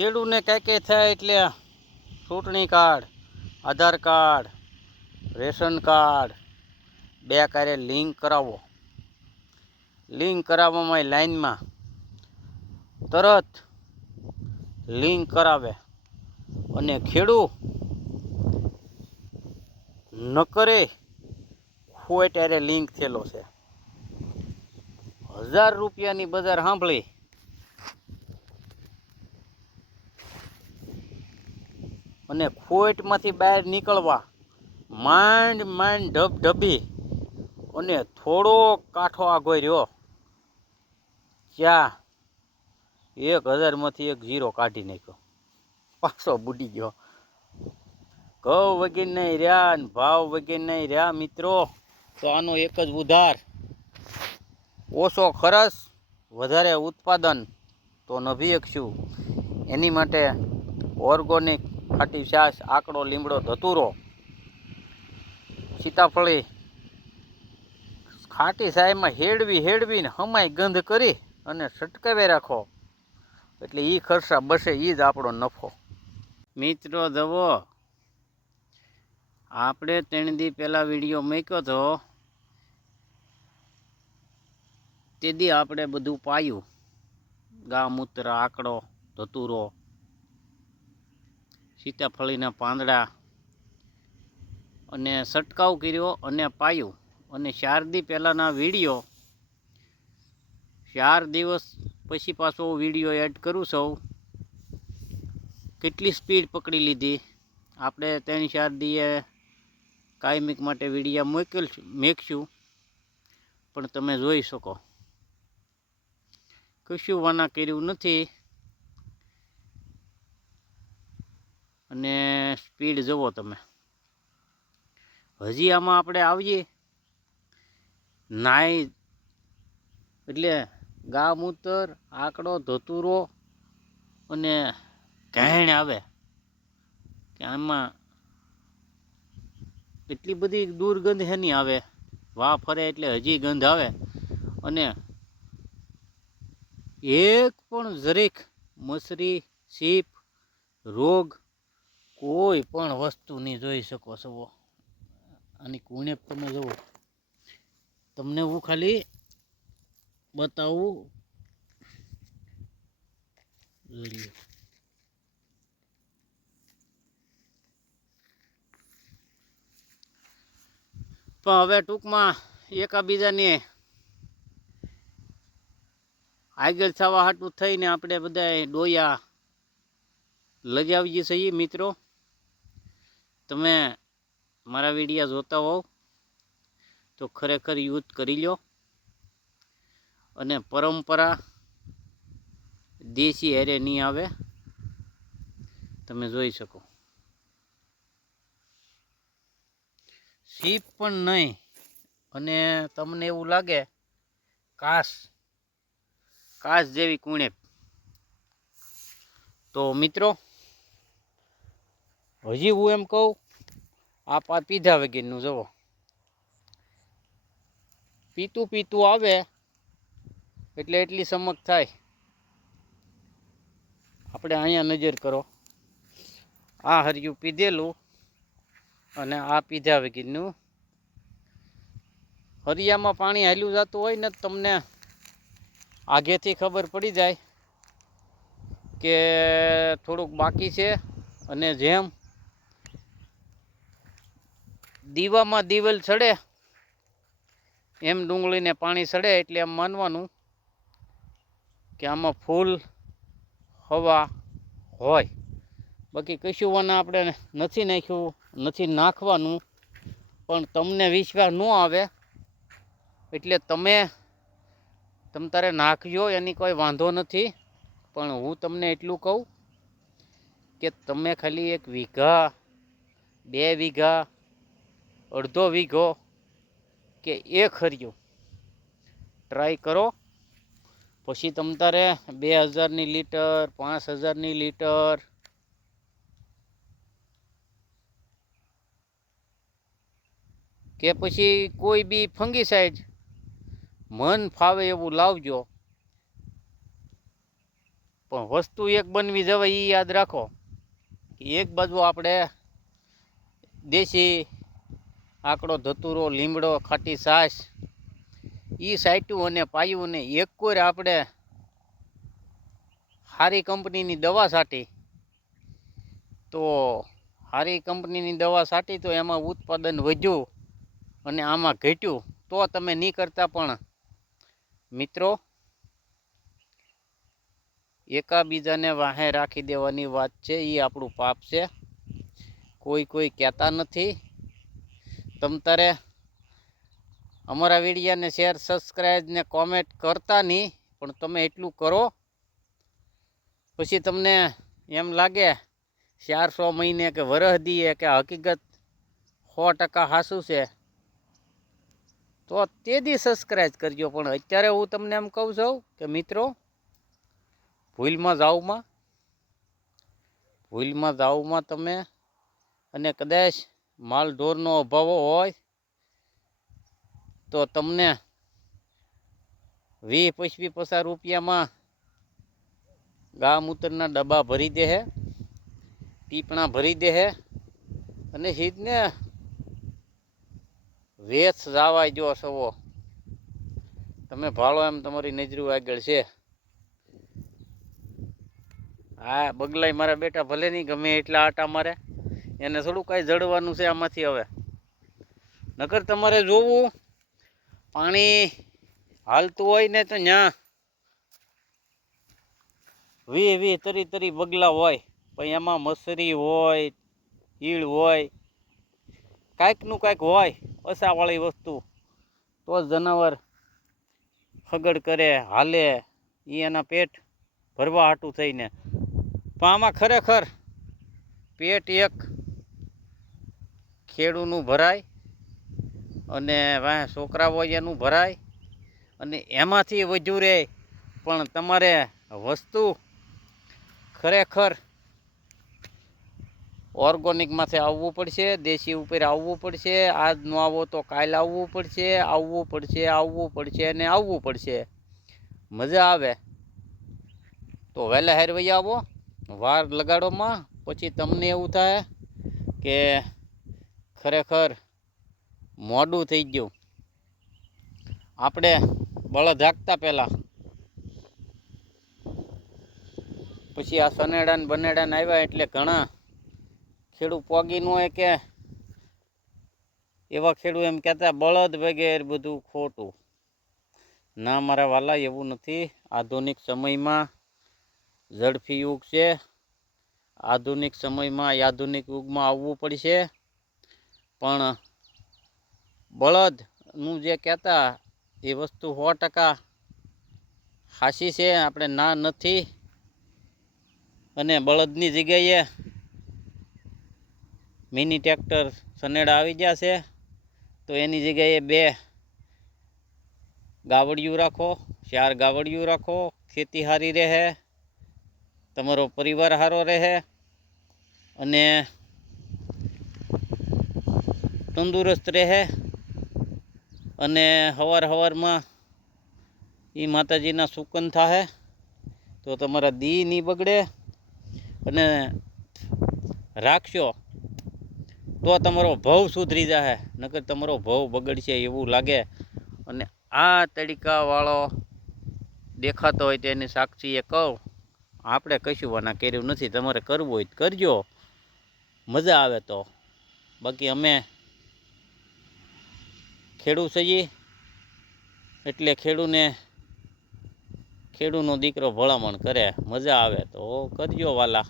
ખેડૂને કાંઈ કાંઈ થાય એટલે ચૂંટણી card, Aadhaar card, ration card, બે કાર્ય લિંક કરાવો. લિંક કરાવવામાં લાઈનમાં તરત લિંક કરાવે અને ખેડૂ ન કરે ખોટ ત્યારે લિંક થયેલો છે. હજાર રૂપિયાની બજાર સાંભળી અને ખોટમાંથી બહાર નીકળવા માંડ માંડ ઢબ ઢબી અને થોડો કાંઠો આગો રહ્યો. ચા એક હજારમાંથી એક ઝીરો કાઢી નાખ્યો. પાછો બુડી ગયો. ઘઉં વગેરે નહીં રહ્યા ને ભાવ વગેરે નહીં રહ્યા મિત્રો. તો આનો એક જ ઉધાર. ઓછો ખર્ચ, વધારે ઉત્પાદન તો નભી શકશું એની માટે ઓર્ગોનિક ખાટી છાશ, આકડો, લીમડો, ધતુરો, સીતાફળી. ખાટી સાહેબમાં હેડવી, હેડવીને હમાય ગંધ કરી અને છટકાવી રાખો. એટલે એ ખર્ચા બસે એ જ આપણો નફો. મિત્રો જવો આપણે ત્રણ દી પહેલાં વીડિયો મૂક્યો હતો તે દી આપણે બધું પાયું. ગામૂત્ર આકડો, ધતુરો. સીતાફળીના પાંદડા અને છંટકાવ કર્યો અને પાયું અને ચાર દી પહેલાંના વીડિયો. ચાર દિવસ પછી પાછો વીડિયો એડ કરું સૌ કેટલી સ્પીડ પકડી લીધી? આપણે ત્રણ ચાર દીએ કાયમિક માટે વિડીયા મૂકેલ મેકશું પણ તમે જોઈ શકો. કશું વાના કર્યું નથી. અને સ્પીડ જુઓ તમે. હજી આમાં આપણે આવીએ. નાય એટલે ગામૂતર આકડો ધતુરો અને ઘેણ આવે. કે આમાં એટલી બધી દુર્ગંધ હેની આવે. વાહ, ફરે એટલે હજી ગંધ આવે. અને એક પણ જરીક, મસરી સીપ રોગ કોઈ પણ વસ્તુ નહીં જોઈ શકો છો આની કુણે તમે જુઓ તમને હું ખાલી બતાવું. પણ હવે ટૂંકમાં એકાબીજાને આગળ થવા હાટું થઈને આપણે બધા ડોયા લગાવીએ છીએ મિત્રો. તમે મારા વિડીયા જોતા હોવ, તો ખરેખર યુદ્ધ કરી લો અને પરંપરા દેશી હેરે નહીં આવે, તમે જોઈ શકો. સીપ પણ નહીં, અને તમને એવું લાગે કાશ કાશ જેવી કુણેપ તો મિત્રો હજી હું એમ કહું, આ પા પીધા વગેરેનું, જુઓ. પીતું પીતું આવે, એટલે એટલી સમક થાય. આપણે અહીંયા નજર કરો. આ હરિયું પીધેલું અને આ પીધા વગેરેનું. હરિયામાં પાણી હાલ્યું જતું હોય ને તમને આગેથી ખબર પડી જાય કે થોડુંક બાકી છે અને જેમ દીવામાં દિવેલ ચડે. એમ ડુંગળીને પાણી ચડે એટલે એમ માનવાનું કે આમાં ફૂલ, હવા હોય. બાકી કશું વાના આપણે નથી નાખ્યું, નથી નાખવાનું, પણ તમને વિશ્વાસ ન આવે એટલે તમે, તમ તારે નાખજો, એની કોઈ વાંધો નથી. પણ હું તમને એટલું કહું કે તમે ખાલી એક વીઘા, બે વીઘા અડધો વીઘો કે એક હરિયું. ટ્રાય કરો. પછી તમ તારે બે હજારની લીટર, પાંચ હજારની લીટર. કે પછી કોઈ બી ફંગીસાઇડ, મન ફાવે એવું લાવજો. પણ વસ્તુ એક બનવી જવાય એ યાદ રાખો. કે એક બાજુ આપણે દેશી આકડો ધતુરો, લીમડો, ખાટી સાસ એ સાઈટું અને પાયું ને એક કોર આપણે સારી કંપનીની દવા સાટી. તો સારી કંપનીની દવા સાટી તો એમાં ઉત્પાદન વધ્યું અને આમાં ઘટ્યું. તો તમે નહીં કરતા પણ મિત્રો, એકાબીજાને વાહે રાખી દેવાની વાત છે એ આપણું પાપ છે. કોઈ કોઈ કહેતા નથી. તમ તારે અમારા વિડીયાને શેર સબસ્ક્રાઈબ ને કોમેન્ટ કરતા નહીં, પણ તમે એટલું કરો. પછી તમને એમ લાગે, ચારસો મહિને કે વરહ દીએ કે હકીકત સો ટકા સાચું છે, તો તે દી સબસ્ક્રાઈબ કરજો. પણ અત્યારે હું તમને એમ કહું છું કે મિત્રો, ભૂલમાં જાવમાં ભૂલમાં જાવમાં તમે અને કદાચ માલ ઢોરનો અભાવ હોય તો તમને વીસ પચવી પચાસ રૂપિયામાં ગામૂતરના ડબ્બા ભરી દે હે, પીપણા ભરી દે હે અને સીધને વેચ જાવાય જો સવો. તમે ભાળો એમ તમારી નજરું આગળ છે. હા બગલાય મારા બેટા ભલે નહીં ગમે એટલા આટા મારે. એને થોડું કાંઈ જડવાનું છે આમાંથી હવે. નકર તમારે જોવું, પાણી હાલતું હોય ને તો ન્યા વી વી તરી તરી બગલા હોય. પણ એમાં મસરી હોય, ઈળ હોય, કાંઈકનું કાંઈક હોય પસાવાળી વસ્તુ. તો જનાવર ફગડ કરે, હાલે એ એના પેટ ભરવા હાટું થઈને. પણ આમાં ખરેખર પેટ એક ખેડૂનું ભરાય અને છોકરા હોય એનું ભરાય અને એમાંથી વધુ રહે. પણ તમારે વસ્તુ ખરેખર ઓર્ગોનિકમાંથી આવવું પડશે, દેશી ઉપર આવવું પડશે આજ ન આવો તો કાલ આવવું પડશે આવવું પડશે આવવું પડશે અને આવવું પડશે. મજા આવે. તો વહેલા હેરવૈયા આવો, વાર લગાડોમાં, પછી તમને એવું થાય કે ખરેખર મોડું થઈ ગયું. આપણે બળદ હાંકતા પહેલાં. પછી આ સનેડાને બનેડાને આવ્યા એટલે ઘણા ખેડૂત પોગી ન હોય કે એવા ખેડૂત એમ કહેતા બળદ વગેરે બધું ખોટું. ના, મારા વાલા, એવું નથી. આધુનિક સમયમાં ઝડપી યુગ છે. આધુનિક સમયમાં આધુનિક યુગમાં આવવું પડશે. પણ બળદનું જે કહેતા એ વસ્તુ સો ટકા હાસી છે, આપણે ના નથી. અને બળદની જગ્યાએ મિની ટ્રેક્ટર સનેડા આવી ગયા છે, તો એની જગ્યાએ બે ગાવડિયું રાખો, ચાર ગાવડિયું રાખો, ખેતી સારી રહે, તમારો પરિવાર સારો રહે અને તંદુરસ્ત રહે અને હવાર હવારમાં એ માતાજીના સુકન થાય તો તમારા દી નહીં બગડે અને રાખશો તો તમારો ભવ સુધરી જાય નકર તમારો ભવ બગડશે એવું લાગે. અને આ તડીકાવાળો દેખાતો હોય તેની સાક્ષીએ કહું, આપણે કશું વાના કર્યું નથી, તમારે કરવું હોય કરજો. મજા આવે તો. બાકી અમે ખેડૂત છીએ એટલે ખેડૂને ખેડૂનો દીકરો ભલામણ કરે મજા આવે તો. કરજો વાલા.